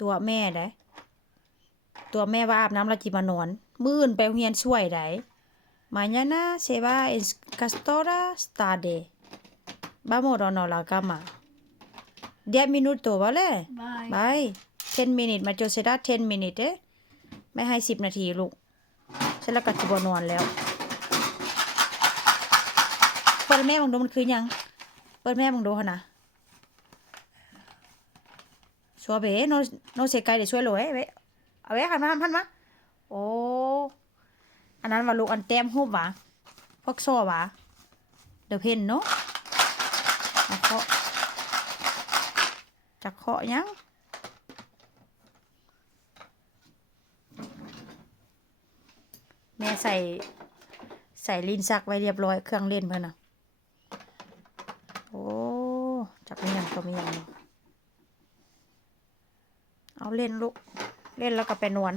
ตัวแม่ได้ตัวแม่ว่าอาบน้ำแล้วจิมานอนมื้ออื่นไปโรงเรียนช่วยได้ mañana se va en Castora tarde vamos a la cama 10 minutos vale bye 10 minutes มาโจเซดา10 minutes ไม่ให้10 นาทีลูกฉันแล้วก็จิบนอนแล้วเปิดแม่บังดูมันคือยังเปิดแม่บังดูค่ะนะชัวเบโนโนเซกายเดี๋ยวช่วยเลยเว้เอาไว้หันมาโอ้อันนั้นว่าลูกอันแต้มหูบวะพวกโซ่วะเดี๋ยวเพนเนาะเคาะจะเคาะยังแม่ใส่ลิ้นชักไว้เรียบร้อยเครื่องเล่นเพื่อนนะโอ้จับไม่ยังก็ไม่ยังเอาเล่นลูกเล่นแล้วก็ไปนอน